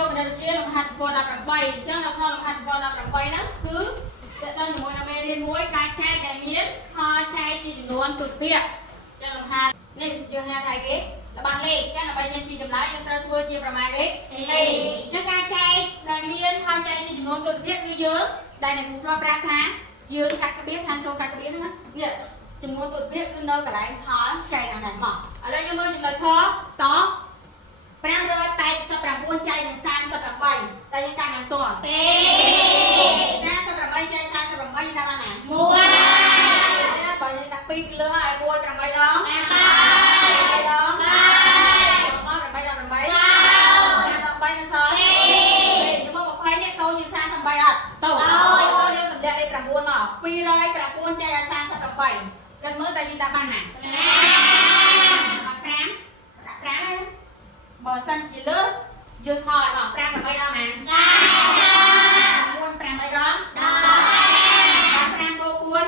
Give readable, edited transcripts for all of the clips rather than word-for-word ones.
យកបដិជាលំហាត់ពល18អញ្ចឹងនៅក្នុងលំហាត់ពល18ហ្នឹងគឺតើដល់ជាមួយនឹងមេរៀនមួយការចែកដែលមានហើយចែកជាចំនួនទស្សភាគអញ្ចឹងលំហាត់នេះយើងហៅថាគេរបស់លេខអញ្ចឹងដើម្បីយើងជាចម្លើយយើងត្រូវធ្វើជាប្រមាណលេខអញ្ចឹងការចែកដែលមានហើយចែកជាចំនួនទស្សភាគគឺយើងដែលអ្នកគ្រូធ្លាប់ប្រាប់ថាយើងកាត់ក្បៀសតាមចូលកាត់ក្បៀសហ្នឹងនេះចំនួនទស្សភាគគឺនៅកន្លែងផលចែកដល់ហ្នឹងមកឥឡូវយើងមើលចម្លើយខត589ចែកនឹង38តែយើងកាន់នឹងតួ58ចែក48យើងដាក់បានណា1បើយើងដាក់2គឺលើហើយ1 8ដង8ដង8ដង8ដង8នៅសល់យើងមក20នេះតូនជា38អត់តូនយើងតម្លាក់លេខ9មក209ចែកឲ្យ38ចាំមើលតើយើងដាក់បានណា5ហើយបើសិនជាលើយើងថយមក5 8ដងណា9 8ដង15 5បូក4 15 4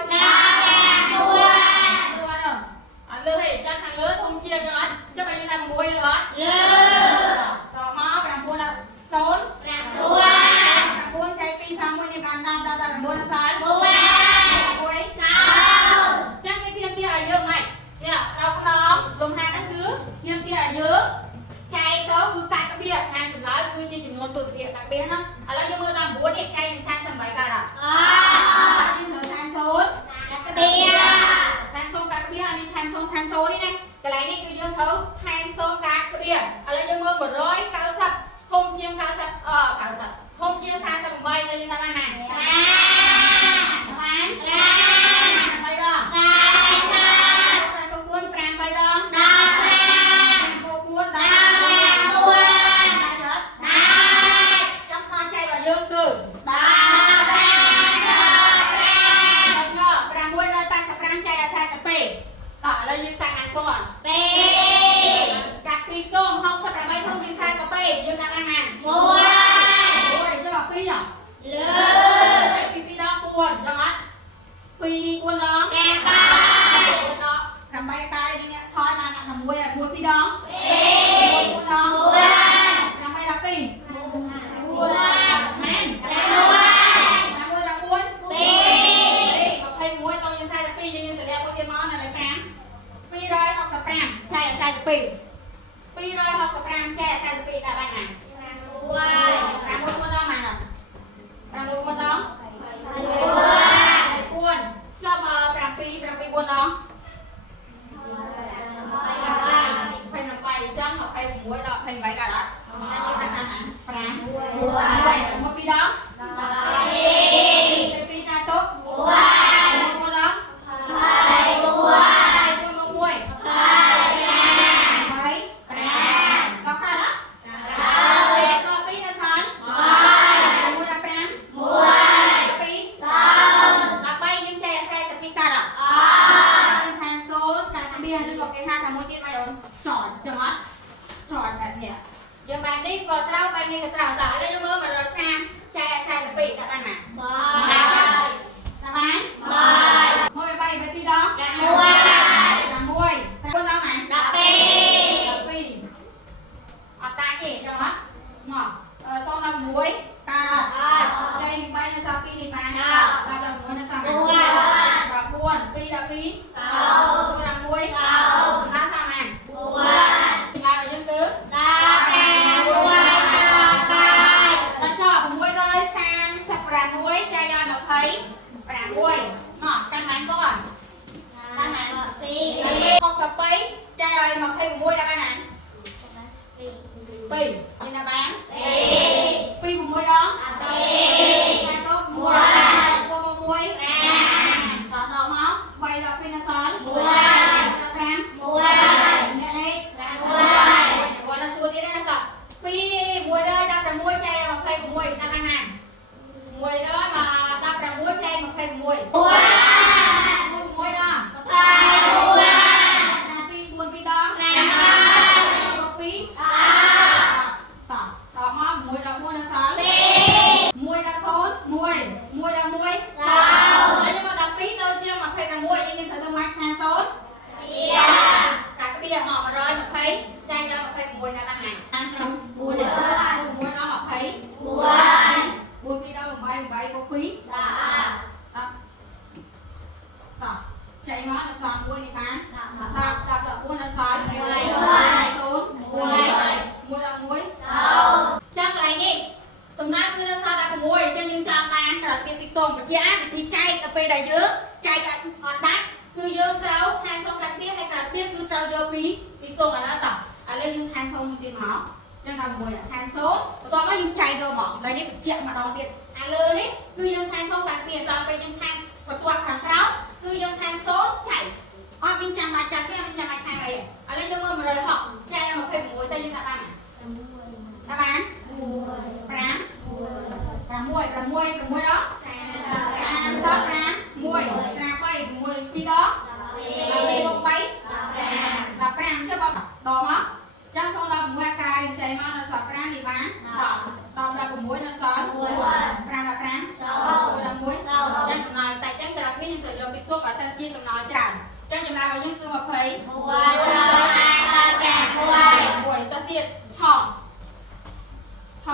អត់លើទេចាំខាងលើធំជាងអត់ចាំបើយើងដាក់6លើអត់លើតមក9ដល់0 9ចែក2 31នេះបាន10ដល់19ដល់សល់1 ចឹងគេទៀមទាឲ្យយើងហ្នឹងនេះដល់ក្នុងលំហាត់ហ្នឹងគឺទៀមទាឲ្យយើងចែកទៅគឺកាត់ក្បៀសខាងចម្លើយគឺជាចំនួនទស្សភាគកាត់ក្បៀសហ្នឹងឥឡូវយើងមើលដល់9នេះចែកនឹង38កើតអត់យើងត្រូវថែម0កាត់ក្បៀសថែម0កាត់ក្បៀសអានេះថែម0នេះណាកន្លែងនេះគឺយើងត្រូវថែម0កាត់ក្បៀសឥឡូវយើងមើល190ធំជាង90ធំជាង38ទៅយើងដាក់បានណាបាន8ដង8ដងបូក4 5 3ដង15បូក4 15ចាំខចែករបស់យើងគឺ15 6ដល់85ចែកឲ្យ42ដល់ឥឡូវយើងកាត់អានก่อนកាត់2ទុំ68ធំជាង42យើងដាក់បានណា1យក2ដងលើ2ដង4ដងអត់2 4ដង8តាយើងថយបានដាក់6ឲ្យ1 2ដង4ដង8ដល់2 4មែន6ដល់4 2 21ទៅយើង42យើងទៅដល់មួយទៀតមកនៅលើ5 265ចែកឲ្យ42 265ចែកឲ្យ42ដាក់បានណា6 4ដងបានអត់6 4ដង4ចុះ7 4ដង28អញ្ចឹង26ដល់28កើតអត់ហើយយើងដាក់អាហារ5 1 2ដង2តាទុក1 ដងយើងបែបនេះក៏ត្រូវបែបនេះក៏ត្រូវតើឥឡូវយើងមើល130ចែក42ដាក់បានណាបានមួយ3 2ដង11 4ដងណា12អត់តាទេចុះមក016កើតចែក3នៅសល់2នេះបាន16នៅសល់9 2 12 1 ដល់សាមានថ្ងៃយើងគឺដល់ចោល636ចែកឲ្យ26មកកាន់បានតោះកាន់បាន2 63ចែកឲ្យ26ដល់បានណា2យើងដាក់បាន2 6ដង2ទៅ1 1 5ដល់មក3ដល់2នៅសល់1 5 1អ្នកលេខ6គាត់នឹងសួរទៀតណាតោះ2 116ចែក26ដាក់បានណា116ចែក26 6 6ដង26 2 2ដង2 4 2ដង4ដល់1នៅសល់1ដល់0 1 1ដល់1ហើយយើងមក12ទៅជាង26យើងត្រូវទៅមកខាង0កាត់ក្បៀសមក120ចែកដល់26ដល់បានណាខាងក្នុង4ដល់20 នេះបញ្ជាក់ម្ដងទៀតអាលើនេះគឺយើងថែមចូលការពារដល់ពេលយើងថែមបន្ទាប់ខាងក្រោមគឺយើងថែម0ចៃអត់មានចាំបាច់ចាត់ទេអត់មានចាំបាច់ថែមអីឥឡូវយើងមើល160ចែកដល់26ទៅយើងដាក់បានដាក់បាន5 6 6 6ដល់35 1 3 6 2ដល់15ចុះបងដកមកចាំចូលដល់6អាការយើងចេញមកនៅសល់5នេះបាន10ដល់16នៅសល់5ដល់5ចូល11ចាំសំណល់តែចឹងក្រោយនេះយើងត្រូវយកពីទុកឲ្យសិនជាសំណល់ច្រើនចឹងចម្លើយរបស់យើងគឺ21ទៅទៀតឆ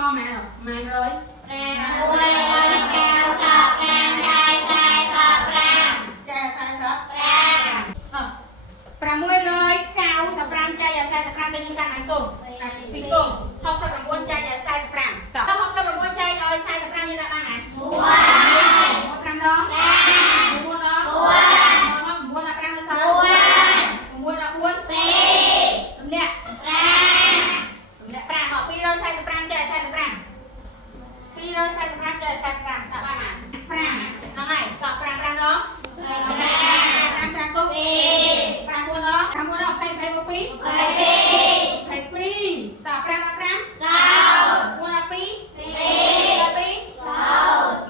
ម៉ែម៉ែเลย695ចែកឲ្យ45ទៅយើងកាន់ឲ្យទុំពីទុំ69ចែកឲ្យ45តោះ69ចែកឲ្យ45យើងដាក់បានហើយ1 5ដង9ដង9ដល់5ទៅសល់6ដល់4 2ទម្លាក់5មក245ចែកឲ្យ45 245ចែកឲ្យ45ដាក់បានហើយ5ហ្នឹងហើយតោះ5ដង5ត្រាទុំ9ដង9ដង20 22 22តោះ5ដល់5 9ដល់2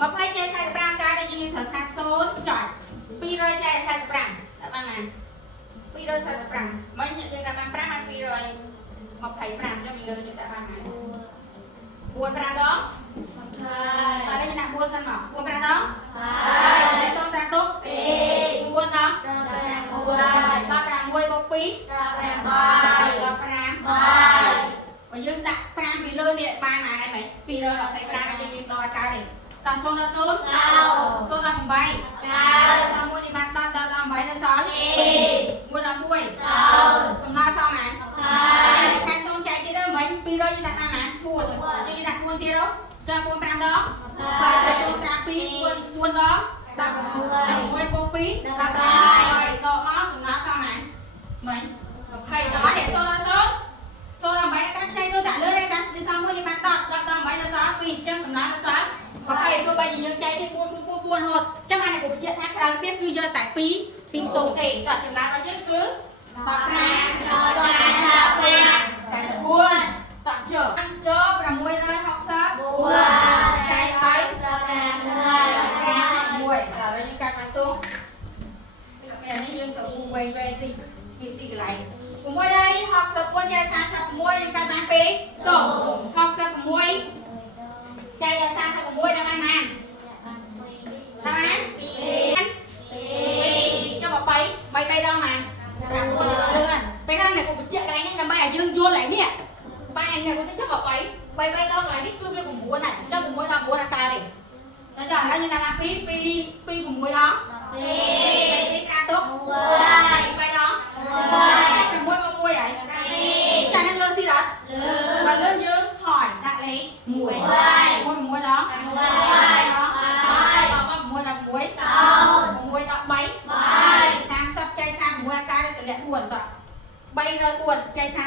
22ចែក45ការដែលយើងត្រូវថា0ចុច200ចែក45ដាក់បានណា245មិញយើងដាក់បាន5ហើយ225ចុះលើយើងដាក់បានហើយ4 5ដងហើយយើងដាក់4សិនមក4 5ដងហើយ0តាទុក4ដង16 + 2 15បើយើងដាក់5ពីលើនេះបានហើយមែន225ហើយយើងដកឲ្យកើតទេតោះ0ដល់0 0ដល់8 9តោះ1នេះបាន10ដល់18នៅសល់1ដល់1សំណល់សល់ហ្មងខាង0ចែកទៀតទៅមិញ200យើងដាក់បានហ្មង4យើងដាក់4ទៀតទៅចា4 5ដងហើយតែ0ត្រា2 4ដង16 + 2 18ដកមកសំណល់សល់ហ្មងមិញ20ដល់នេះ0ដល់0 018ការឆ្នៃទៅដាក់លើទេតានេះសល់1នេះបាន10ដល់18នៅសល់2អញ្ចឹងសំណល់នៅសល់20ទោះបីយើងចែកទេ4 4 4រហូតចាំអានេះខ្ញុំបញ្ជាក់ថាក្រោយទៀតគឺយកតែ2ពីទុំទេតោះចម្លើយរបស់យើងគឺ15ដល់44តោះជើ660ចែកឲ្យ1ឥឡូវយើងកាត់បានទុំអានេះយើងត្រូវវែងតិចវាស៊ីកន្លែង6ដៃ64ចែក46យើងកាត់បាន2ទុំ66ចែកឲ្យ46ដល់បានប៉ុន្មានដល់2ចុះ3ដងប៉ុន្មាន6លឿនពេលហ្នឹងអ្នកខ្ញុំបញ្ជាក់កន្លែងនេះដើម្បីឲ្យយើងយល់ឡើងនេះបែរអ្នកខ្ញុំចុះ3ដងកន្លែងនេះគឺវា9ហើយចុះ6ដល់9អាការទេដល់ឥឡូវយើងដាក់2 6ដង2ការទុក3ដង6មក1ហើយចានឹងលឿនទីអត់បើលឿនយើងថយដាក់លេខ1 6ដង6ដង6ដល់6 6ដល់3 30ចែក36អាការទៅលាក់4តោះ3ដល់4ចែក36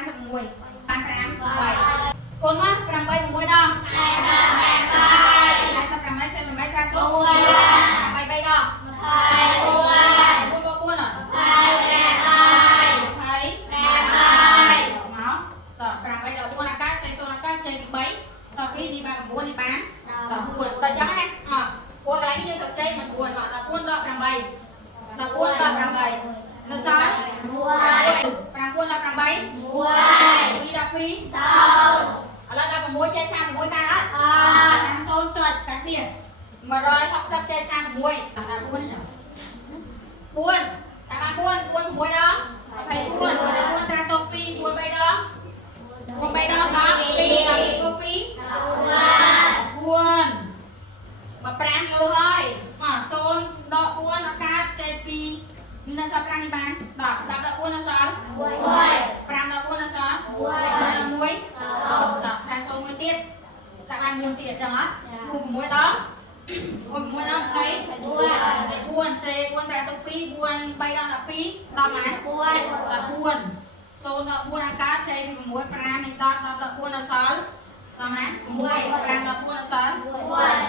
បាន5 គុណមក8 6ដង48ការទុក8 3ដង4 4 4អត់20មកតោះ5ដល់4អាការចែក0អាការចែកពី3តោះ2នេះបាន9នេះបាន14តោះចឹងណាពួកកន្លែងនេះយើងត្រូវចែក9មកដល់4ដល់8នៅសល់9ដល់8 1 2ដល់2ឥឡូវដល់6ចែក36ការអត់តាម0ចុចកាត់នេះ160ចែក36តាម4តែបាន4 6ដង24តាទុក2 4 3ដង4 3ដងដល់2ដល់2 4 4មក5លើហើយ0ដក4អាការចែក2នៅសល់5នេះបាន10 10ដល់4នៅសល់1 5ដល់4នៅសល់1ចាខាង0មួយទៀតតែបាន1ទៀតចឹងអត់6ដង6ដង20 4ទេ4តែទុក2 4 3ដល់12ដល់ម៉ែ4 0ដល់4អាការចែកពី6 5នេះ10 10ដល់4នៅសល់ sao má muối làm là mua nó sớm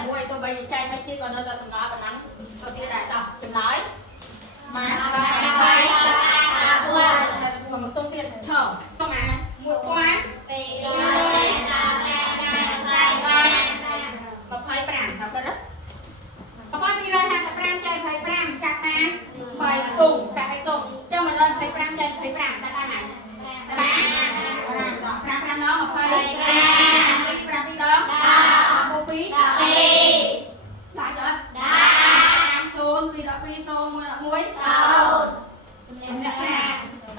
muối tôi bây chay mấy tí còn đâu ta sầm lá và nắng tôi kia đại đọc chấm lái má ba bay là của một tông tiền chở cho má mua quán và phơi bảng đọc cái đó và con đi ra hàng tập ram chay phơi bảng chặt má phơi cùng chặt cái cùng cho mình lên phơi bảng chay phơi bảng ta ba này ta ba bảng nó mà phơi bảng đi đó cô phí lại cho xôn vì đã phi xôn mua là muối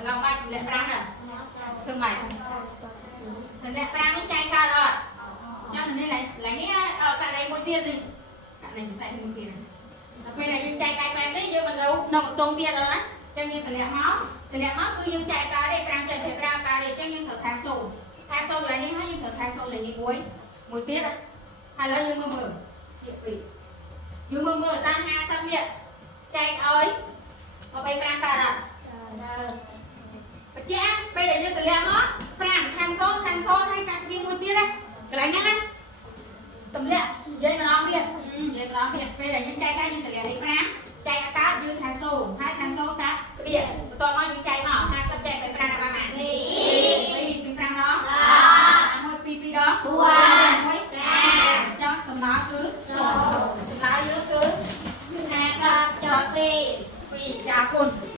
lòng bay lẹ răng nè thương mày lẹ răng mới chay ca rồi cho nên lại nghĩ ở cả này mua tiền gì cả này mình xài mua tiền bây này nhưng chay cay đấy như mình đâu nó một tôn tiền rồi đó cho nên phải lẹ máu cứ như chay ca đây răng chay phải răng ca đây cho nên thở tháng sâu là như hay như thở tháng sâu là như muối tiết đấy hay là như mưa như mưa ta ha xong điện chay ơi mà bay răng ca rồi cha bây giờ như từ lẹ mót răng tháng sâu hay cả cái muối tiết đấy cái này nhá tầm lẹ dây mà lo điện bây giờ những chay như từ lẹ đấy răng chay cá như tháng sâu hai tháng sâu cá bây giờ tôi nói những chay mỏ hai sắp chay phải răng là ba ngàn vì răng đó muối pi đó muối cho tầm đó cứ lái dưới cứ cho phi cha cồn